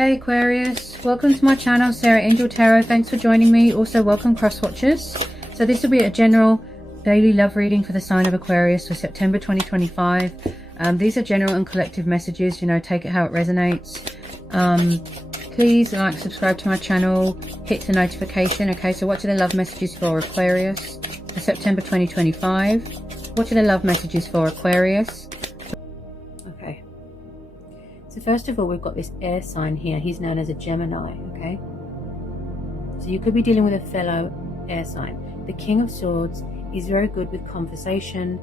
Hey Aquarius, welcome to my channel, Sarah Angel Tarot. Thanks for joining me. Also welcome cross watchers. So this will be a general daily love reading for the sign of Aquarius for September 2025. These are general and collective messages, you know, take it how it resonates. Please like, subscribe to my channel, hit the notification. Okay, so what are the love messages for Aquarius for September 2025? What are the love messages for Aquarius? Okay, so first of all, we've got this air sign here. He's known as a Gemini, okay? So you could be dealing with a fellow air sign. The King of Swords is very good with conversation.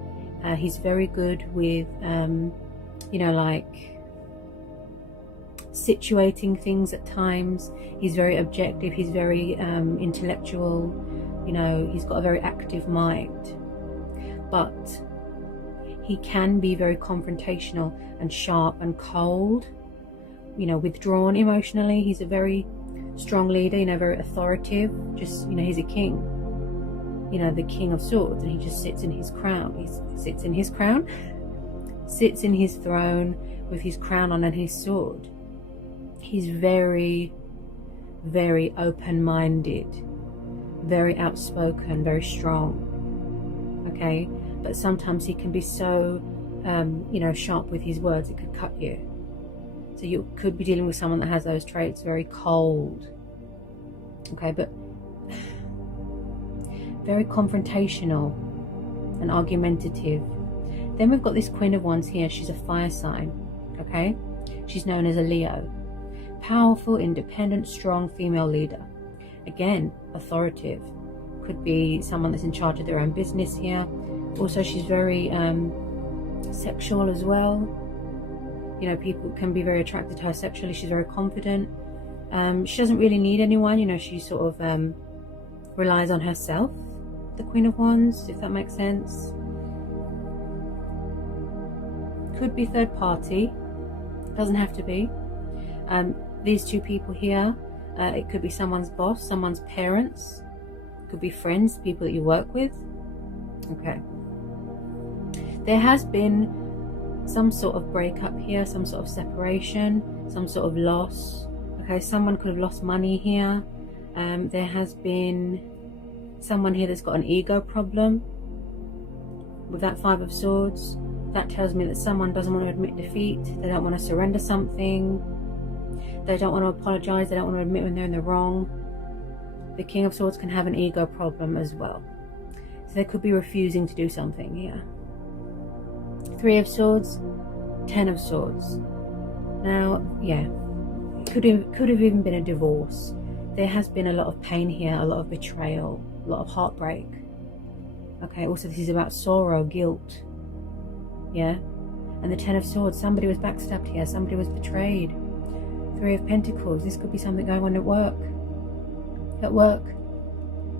He's very good with, you know, like situating things at times. He's very objective. He's very intellectual. You know, he's got a very active mind. But he can be very confrontational and sharp and cold, you know, withdrawn emotionally. He's a very strong leader, you know, very authoritative. Just, you know, he's a king, you know, the King of Swords, and he just sits in his crown. He sits in his crown, sits in his throne with his crown on and his sword. He's very, very open-minded, very outspoken, very strong, okay? But sometimes he can be so, you know, sharp with his words, it could cut you. So you could be dealing with someone that has those traits, very cold, okay, but very confrontational and argumentative. Then we've got this Queen of Wands here. She's a fire sign, okay? She's known as a Leo. Powerful, independent, strong female leader. Again, authoritative. Could be someone that's in charge of their own business here. Also, she's very sexual as well. You know, people can be very attracted to her sexually. She's very confident. She doesn't really need anyone. You know, she sort of relies on herself, the Queen of Wands, if that makes sense. Could be third party. Doesn't have to be. These two people here, it could be someone's boss, someone's parents. Could be friends, people that you work with. Okay. There has been some sort of breakup here, some sort of separation, some sort of loss. Okay, someone could have lost money here. There has been someone here that's got an ego problem with that Five of Swords. That tells me that someone doesn't want to admit defeat. They don't want to surrender something. They don't want to apologize. They don't want to admit when they're in the wrong. The King of Swords can have an ego problem as well. So they could be refusing to do something here. Three of Swords, Ten of Swords. Now, yeah, it could have even been a divorce. There has been a lot of pain here, a lot of betrayal, a lot of heartbreak. Okay, also this is about sorrow, guilt. Yeah, and the Ten of Swords, somebody was backstabbed here, somebody was betrayed. Three of Pentacles, this could be something going on at work. At work,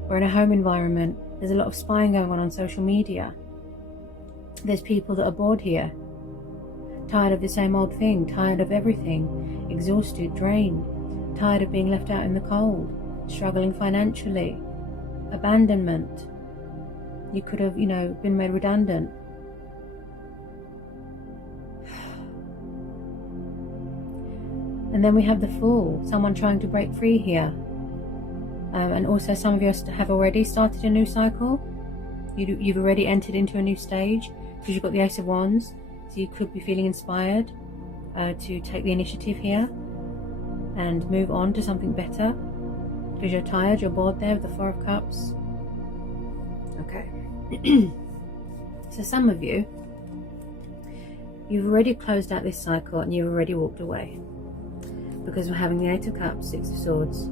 or in a home environment. There's a lot of spying going on social media. There's people that are bored here, tired of the same old thing, tired of everything, exhausted, drained, tired of being left out in the cold, struggling financially, abandonment. You could have, you know, been made redundant. And then we have the Fool, someone trying to break free here. And also some of you have already started a new cycle. You've already entered into a new stage because you've got the Ace of Wands. So you could be feeling inspired to take the initiative here and move on to something better because you're tired, you're bored there with the Four of Cups. Okay. So some of you, you've already closed out this cycle and you've already walked away because we're having the Eight of Cups, Six of Swords,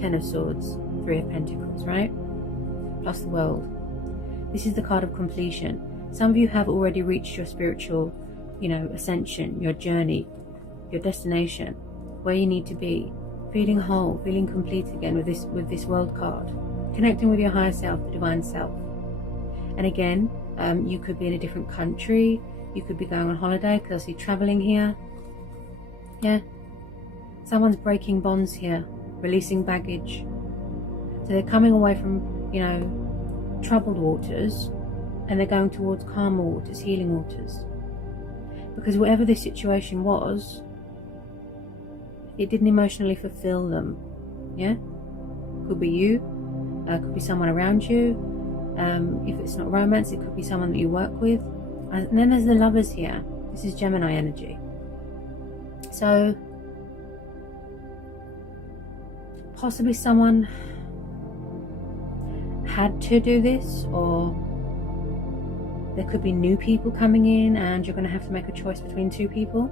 Ten of Swords, Three of Pentacles, right? Plus the World. This is the card of completion. Some of you have already reached your spiritual, you know, ascension, your journey, your destination, where you need to be, feeling whole, feeling complete again with this World card, connecting with your higher self, the divine self. And again, you could be in a different country, you could be going on holiday, because I see traveling here. Yeah, someone's breaking bonds here, releasing baggage. So they're coming away from, you know, troubled waters and they're going towards calmer waters, healing waters. Because whatever this situation was, it didn't emotionally fulfill them. Yeah, could be you, could be someone around you. If it's not romance, it could be someone that you work with. And then there's the Lovers here. This is Gemini energy. So possibly someone had to do this, or there could be new people coming in and you're going to have to make a choice between two people,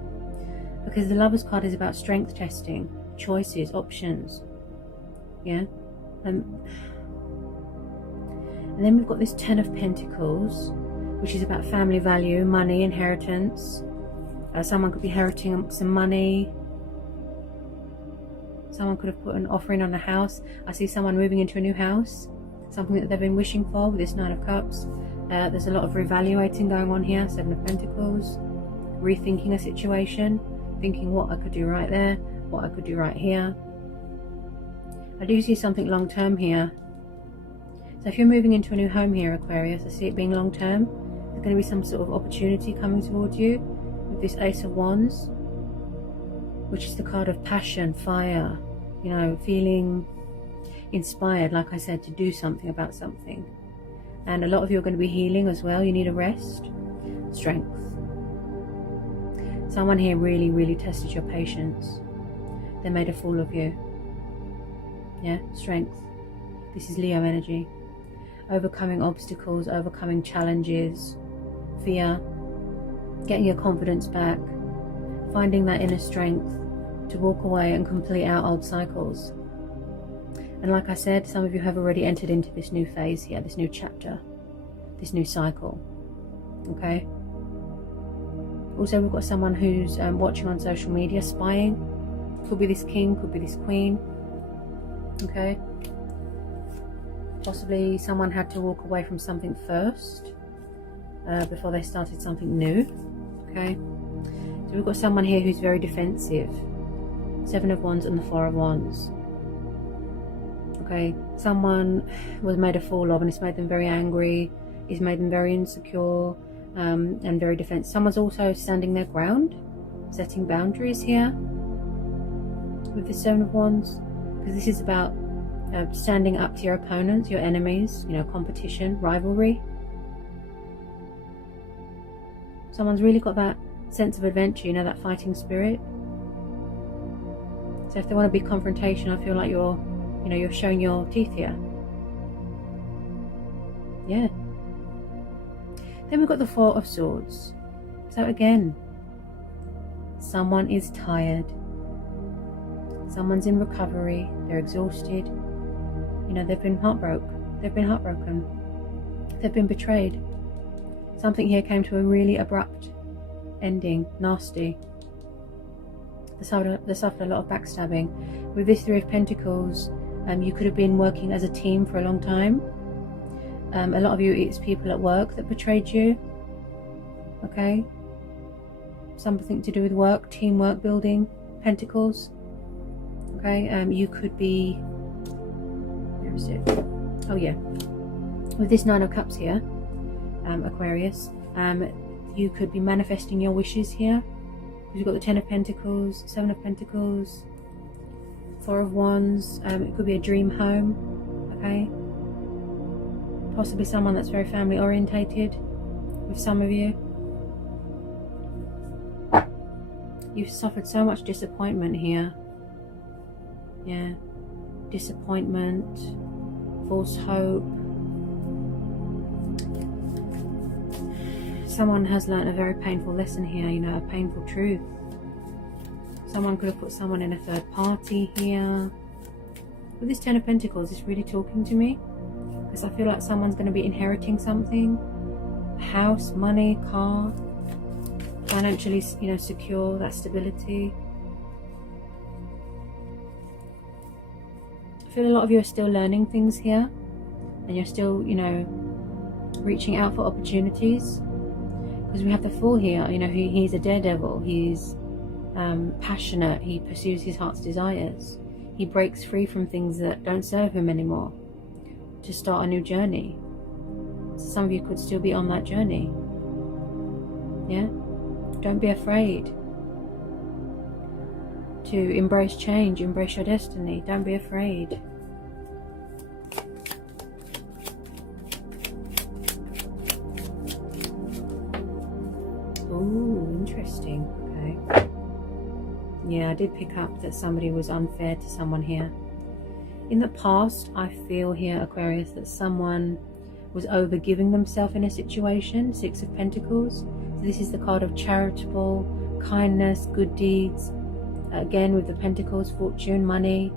because the Lovers card is about strength testing, choices, options. Yeah. And then we've got this Ten of Pentacles, which is about family value, money, inheritance. Someone could be inheriting some money. Someone could have put an offering on a house. I see someone moving into a new house, something that they've been wishing for with this Nine of Cups. There's a lot of reevaluating going on here. Seven of Pentacles, rethinking a situation, thinking what I could do right there, what I could do right here. I do see something long term here. So if you're moving into a new home here, Aquarius, I see it being long term. There's going to be some sort of opportunity coming towards you with this Ace of Wands, which is the card of passion, fire, you know, feeling inspired, like I said, to do something about something. And a lot of you are going to be healing as well. You need a rest, strength. Someone here really, really tested your patience. They made a fool of you. Yeah, strength. This is Leo energy. Overcoming obstacles, overcoming challenges, fear, getting your confidence back, finding that inner strength to walk away and complete out old cycles. And like I said, some of you have already entered into this new phase here, this new chapter, this new cycle. Okay. Also, we've got someone who's watching on social media, spying. Could be this king, could be this queen. Okay. Possibly someone had to walk away from something first before they started something new. Okay. So we've got someone here who's very defensive. Seven of Wands and the Four of Wands. Okay. Someone was made a fool of, and it's made them very angry. It's made them very insecure and very defensive. Someone's also standing their ground, setting boundaries here with the Seven of Wands, because this is about standing up to your opponents, your enemies, you know, competition, rivalry. Someone's really got that sense of adventure, you know, that fighting spirit. So if they want to be confrontation, I feel like you're showing your teeth here. Yeah. Then we've got the Four of Swords. So again, someone is tired. Someone's in recovery. They're exhausted. You know, they've been heartbroken. They've been betrayed. Something here came to a really abrupt ending. Nasty. They suffered a lot of backstabbing. With this Three of Pentacles, you could have been working as a team for a long time. A lot of you, it's people at work that betrayed you. Okay. Something to do with work, teamwork, building, Pentacles. Okay. You could be, where is it? Oh yeah. With this Nine of Cups here, Aquarius, you could be manifesting your wishes here. You've got the Ten of Pentacles, Seven of Pentacles, Four of Wands. It could be a dream home. Okay. Possibly someone that's very family orientated with some of you. You've suffered so much disappointment here. Yeah. Disappointment, false hope. Someone has learned a very painful lesson here, you know, a painful truth. Someone could have put someone in a third party here. With this Ten of Pentacles, it's really talking to me. Because I feel like someone's going to be inheriting something. A house, money, car. Financially, you know, secure, that stability. I feel a lot of you are still learning things here. And you're still, you know, reaching out for opportunities. Because we have the Fool here, you know, he's a daredevil. He's passionate. He pursues his heart's desires. He breaks free from things that don't serve him anymore to start a new journey. So some of you could still be on that journey. Yeah? Don't be afraid to embrace change, embrace your destiny. Don't be afraid. Oh, interesting. Okay. Yeah, I did pick up that somebody was unfair to someone here. In the past, I feel here, Aquarius, that someone was overgiving themselves in a situation. 6 of Pentacles. So this is the card of charitable, kindness, good deeds. Again, with the Pentacles, fortune, money.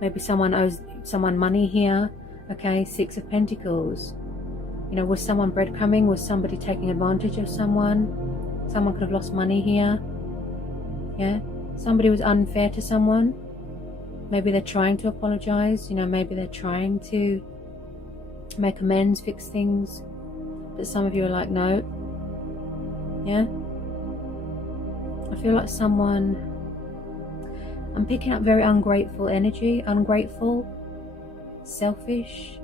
Maybe someone owes someone money here. Okay, 6 of Pentacles. You know, was someone breadcrumbing? Was somebody taking advantage of someone? Someone could have lost money here. Yeah, somebody was unfair to someone. Maybe they're trying to apologize. You know, maybe they're trying to make amends, fix things. But some of you are like, no. Yeah. I feel like someone, I'm picking up very ungrateful energy. Ungrateful, selfish.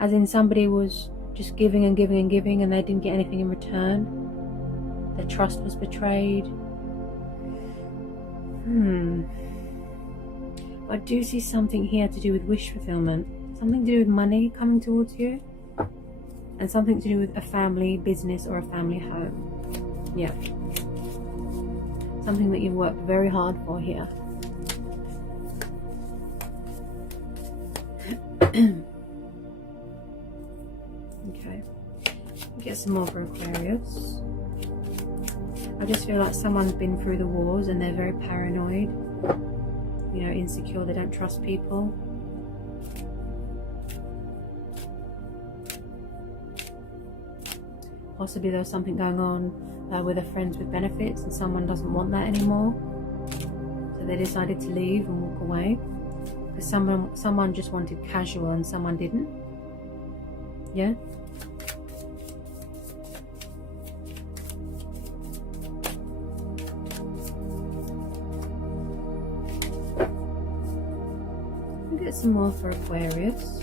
As in somebody was just giving and giving and giving and they didn't get anything in return. Their trust was betrayed. I do see something here to do with wish fulfillment. Something to do with money coming towards you. And something to do with a family business or a family home. Yeah. Something that you've worked very hard for here. Okay. Get some more for Aquarius. I just feel like someone's been through the wars and they're very paranoid. You know, insecure, they don't trust people. Possibly there's something going on with a friends with benefits and someone doesn't want that anymore. So they decided to leave and walk away. Because someone just wanted casual and someone didn't. Yeah? Get some more for Aquarius.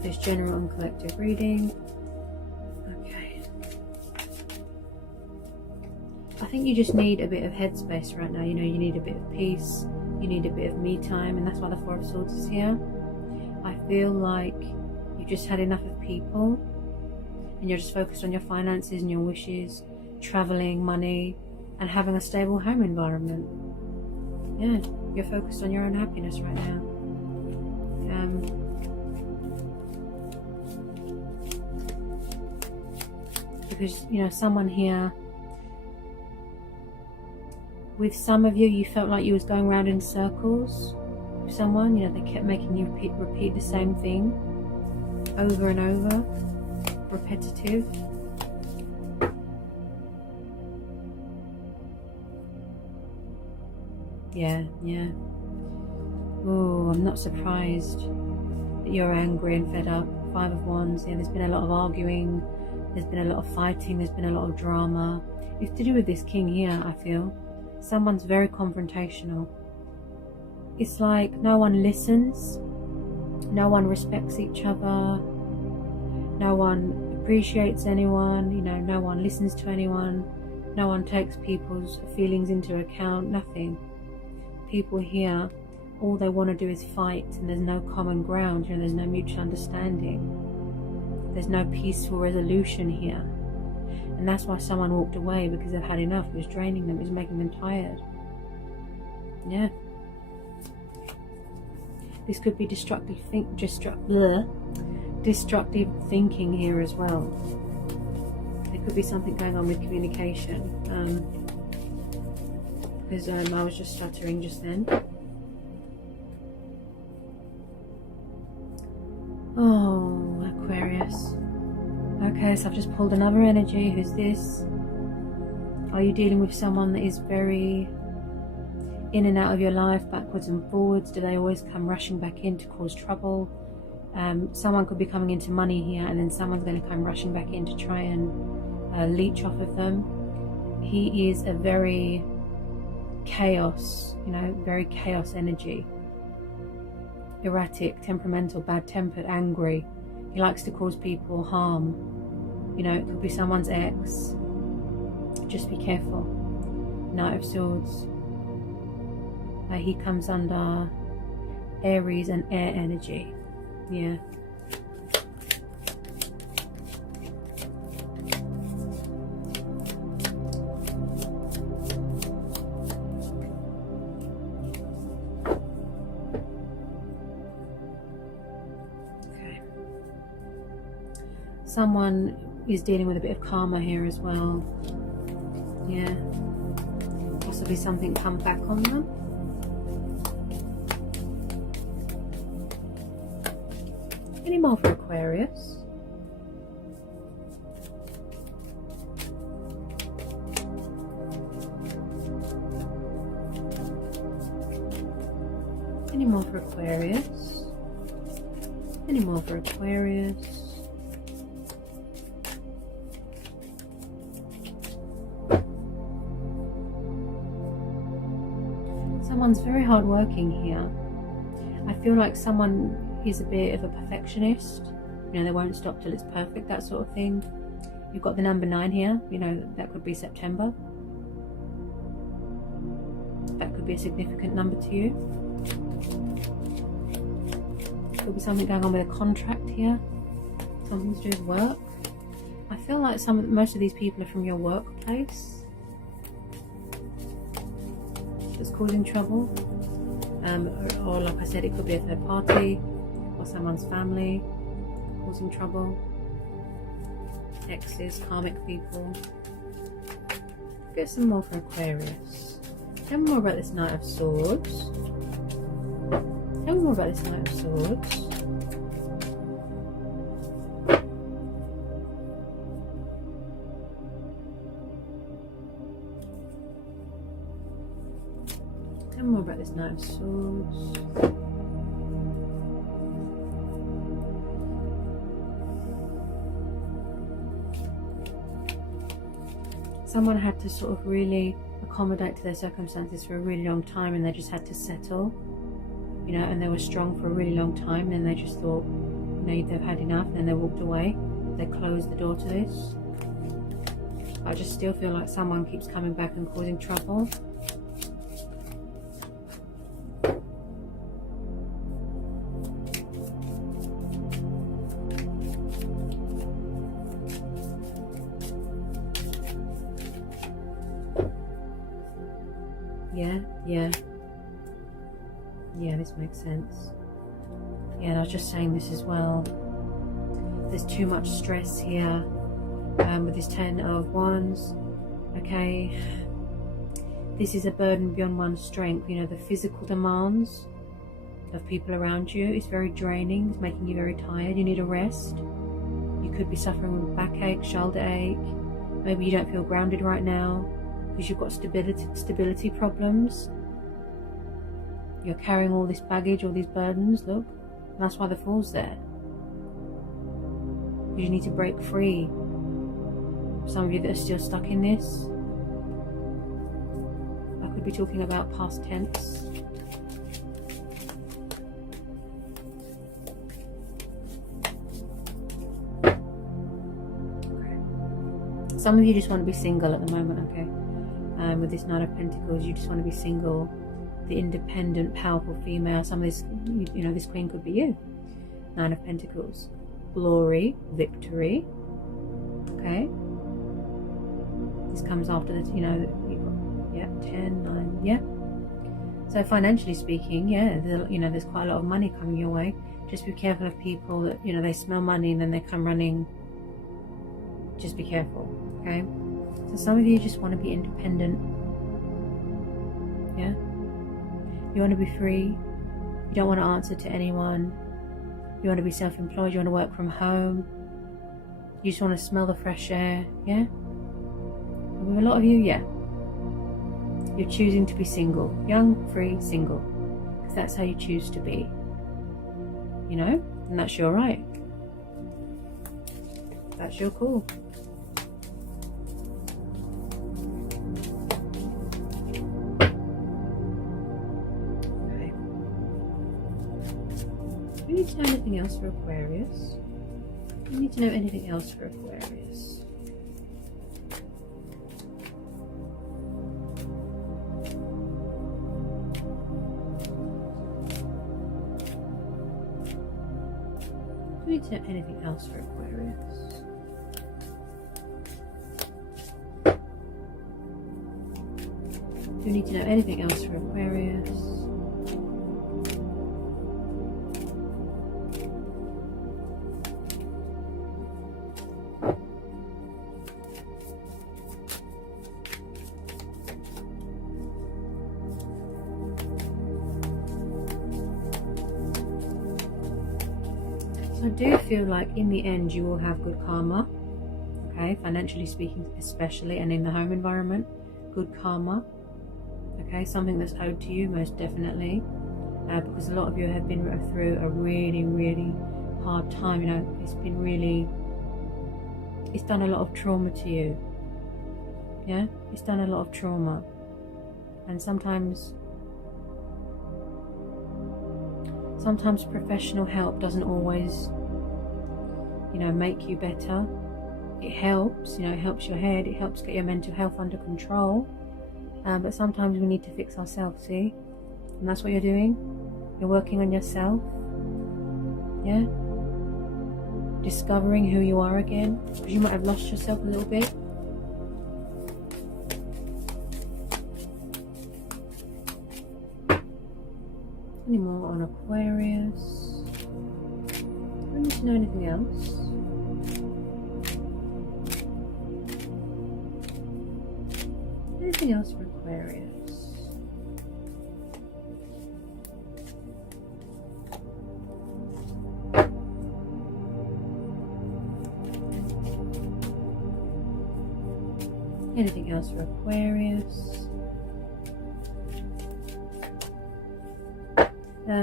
This general and collective reading. Okay. I think you just need a bit of headspace right now. You know, you need a bit of peace. You need a bit of me time, and that's why the 4 of Swords is here. I feel like you just had enough of people, and you're just focused on your finances and your wishes, traveling, money, and having a stable home environment. Yeah, you're focused on your own happiness right now. Because, you know, someone here, with some of you, you felt like you was going around in circles with someone. You know, they kept making you repeat the same thing over and over, repetitive. Yeah. Oh, I'm not surprised that you're angry and fed up. 5 of Wands. Yeah, there's been a lot of arguing. There's been a lot of fighting. There's been a lot of drama. It's to do with this king here, I feel. Someone's very confrontational. It's like no one listens. No one respects each other. No one appreciates anyone. You know, no one listens to anyone. No one takes people's feelings into account. Nothing. People here, all they want to do is fight, and there's no common ground. You know, there's no mutual understanding. There's no peaceful resolution here. And that's why someone walked away, because they've had enough. It was draining them. It was making them tired. Yeah. This could be destructive thinking here as well. There could be something going on with communication. Because I was just stuttering just then. Oh, Aquarius. Okay, so I've just pulled another energy. Who's this? Are you dealing with someone that is very in and out of your life, backwards and forwards? Do they always come rushing back in to cause trouble? Someone could be coming into money here, and then someone's going to come rushing back in to try and leech off of them. He is a very chaos, you know, very chaos energy. Erratic, temperamental, bad-tempered, angry. He likes to cause people harm. You know, it could be someone's ex, just be careful. Knight of Swords. He comes under Aries and air energy. Yeah. Okay. Someone is dealing with a bit of karma here as well. Yeah. Possibly something come back on them. Any more for Aquarius? Any more for Aquarius? Any more for Aquarius? Someone's very hardworking here. I feel like someone is a bit of a perfectionist. You know, they won't stop till it's perfect, that sort of thing. You've got the number 9 here. You know, that could be September. That could be a significant number to you. Could be something going on with a contract here. Something to do with work. I feel like most of these people are from your workplace. That's causing trouble. Or like I said, it could be a third party or someone's family causing trouble. Exes, karmic people. Get some more for Aquarius. Tell me more about this Knight of Swords. Tell me more about this Knight of Swords. Tell me more about this Knight of Swords. Someone had to sort of really accommodate to their circumstances for a really long time, and they just had to settle, you know, and they were strong for a really long time, and then they just thought, you know, they've had enough, and then they walked away. They closed the door to this. I just still feel like someone keeps coming back and causing trouble. Yeah, this makes sense. Yeah, and I was just saying this as well. There's too much stress here with this 10 of Wands. Okay, this is a burden beyond one's strength. You know, the physical demands of people around you is very draining. It's making you very tired. You need a rest. You could be suffering with backache, shoulder ache. Maybe you don't feel grounded right now because you've got stability problems. You're carrying all this baggage, all these burdens, look. And that's why the Fool's there. You need to break free. Some of you that are still stuck in this. I could be talking about past tense. Okay. Some of you just want to be single at the moment, okay? With this Knight of Pentacles, you just want to be single. The independent, powerful female. Some of this, you know, this queen could be you. Nine of Pentacles. Glory, victory. Okay. This comes after this, you know, yeah, 10, 9, yeah. So financially speaking, yeah, you know, there's quite a lot of money coming your way. Just be careful of people that, you know, they smell money and then they come running. Just be careful, okay? So some of you just want to be independent. Yeah. You want to be free. You don't want to answer to anyone. You want to be self-employed. You want to work from home. You just want to smell the fresh air. Yeah? And with a lot of you, yeah. You're choosing to be single. Young, free, single. Because that's how you choose to be. You know? And that's your right. That's your call. You need to know anything else for Aquarius? You need to know anything else for Aquarius? need to know anything else for Aquarius? Do we need to know anything else for Aquarius? I do feel like in the end you will have good karma, okay, financially speaking especially, and in the home environment, good karma, okay, something that's owed to you most definitely, because a lot of you have been through a really hard time, you know, it's done a lot of trauma to you, yeah, it's done a lot of trauma, and sometimes professional help doesn't always, you know, make you better. It helps, you know, it helps your head, it helps get your mental health under control, but sometimes we need to fix ourselves, see? And that's what you're doing. You're working on yourself, yeah? Discovering who you are again, because you might have lost yourself a little bit. Any more on Aquarius? I need to know anything else. Anything else for Aquarius? Anything else for Aquarius?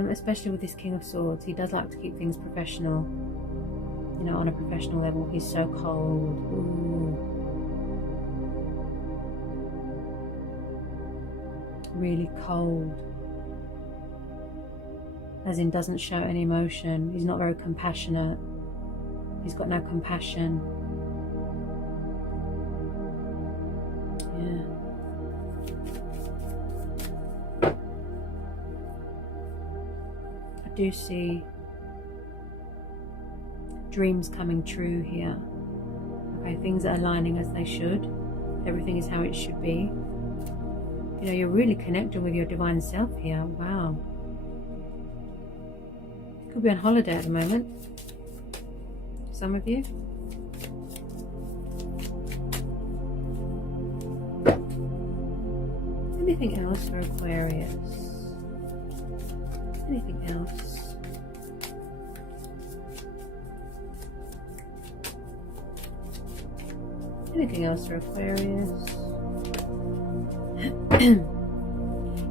Especially with this King of Swords, he does like to keep things professional, you know, on a professional level. He's so cold. Ooh. Really cold, as in doesn't show any emotion. He's not very compassionate. He's got no compassion. Yeah. I do see dreams coming true here. Okay, things are aligning as they should. Everything is how it should be. You know, you're really connecting with your divine self here. Wow. Could be on holiday at the moment. Some of you. Anything else for Aquarius? Anything else? Anything else for Aquarius?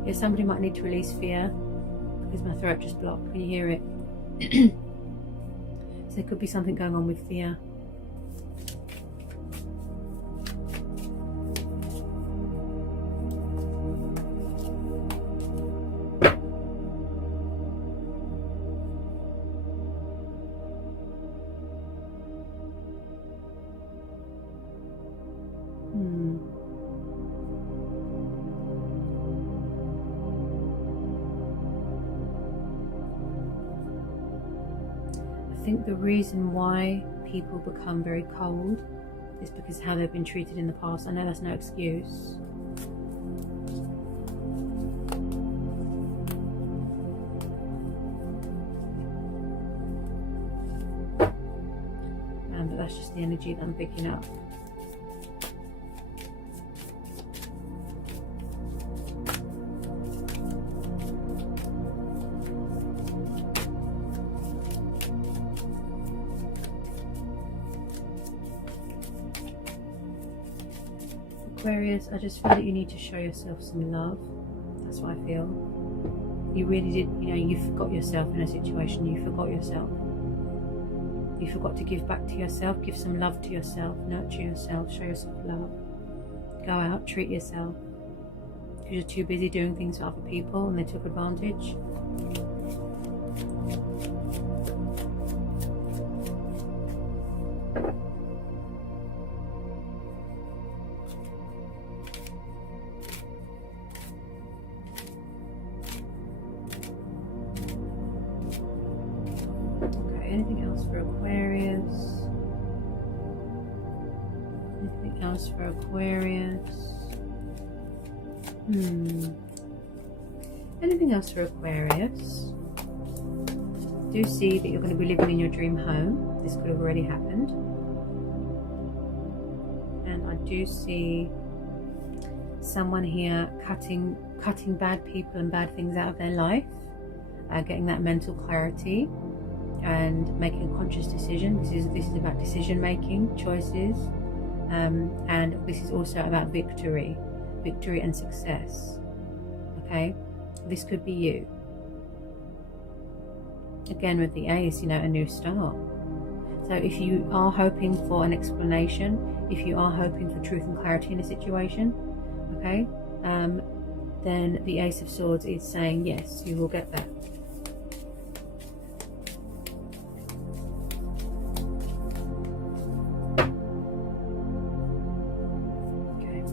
Yeah, somebody might need to release fear because my throat just blocked. Can you hear it? So there could be something going on with fear. I think the reason why people become very cold is because how they've been treated in the past. I know that's no excuse. But that's just the energy that I'm picking up. Aquarius, I just feel that you need to show yourself some love. That's what I feel. You really did, you know, you forgot yourself in a situation. You forgot yourself. You forgot to give back to yourself. Give some love to yourself. Nurture yourself. Show yourself love. Go out, treat yourself. Because you're too busy doing things for other people and they took advantage. anything else for Aquarius? Anything else for Aquarius? Anything else for Aquarius? Do see that you're going to be living in your dream home. This could have already happened. And I do see someone here cutting bad people and bad things out of their life, getting that mental clarity and making a conscious decision. This is about decision making, choices, and this is also about victory and success. Okay, this could be you. Again with the Ace, you know, a new start. So if you are hoping for an explanation, if you are hoping for truth and clarity in a situation, okay, then the Ace of Swords is saying yes, you will get that. Okay.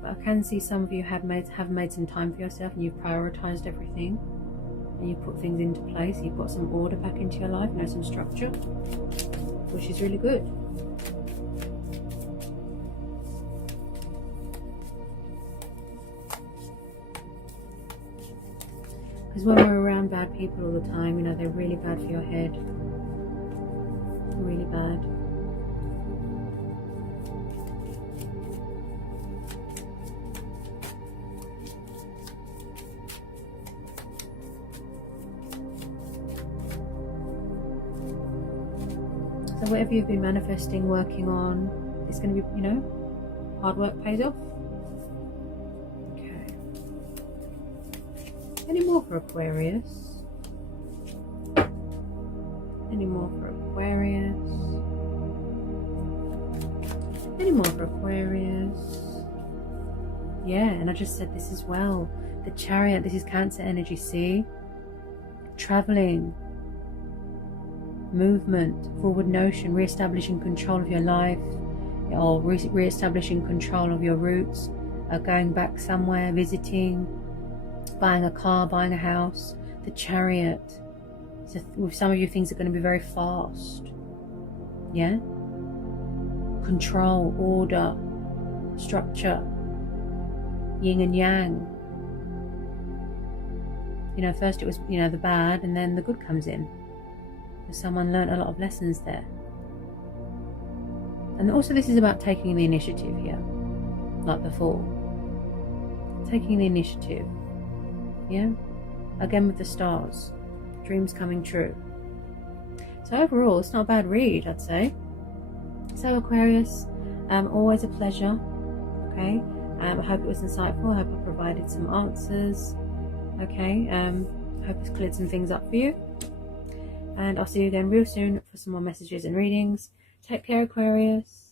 But I can see some of you have made some time for yourself, and you've prioritized everything, and you put things into place. You've got some order back into your life, you know, some structure, which is really good. Because when we're around bad people all the time, you know, they're really bad for your head. Really bad. So whatever you've been manifesting, working on, it's going to be, you know, hard work pays off. Okay. Any more for Aquarius? Any more for Aquarius? Any more for Aquarius? Yeah, and I just said this as well. The Chariot, this is Cancer energy, see? Traveling. Movement, forward motion, re-establishing control of your life, or re-establishing control of your roots, going back somewhere, visiting, buying a car, buying a house. The Chariot, so with some of you, things are going to be very fast. Yeah, control, order, structure, yin and yang. You know, first it was, you know, the bad, and then the good comes in. Someone learned a lot of lessons there. And also this is about taking the initiative here, like before. Taking the initiative. Yeah? Again with the stars. Dreams coming true. So overall, it's not a bad read, I'd say. So Aquarius, always a pleasure. Okay? I hope it was insightful. I hope I provided some answers. Okay? I hope it's cleared some things up for you. And I'll see you again real soon for some more messages and readings. Take care, Aquarius.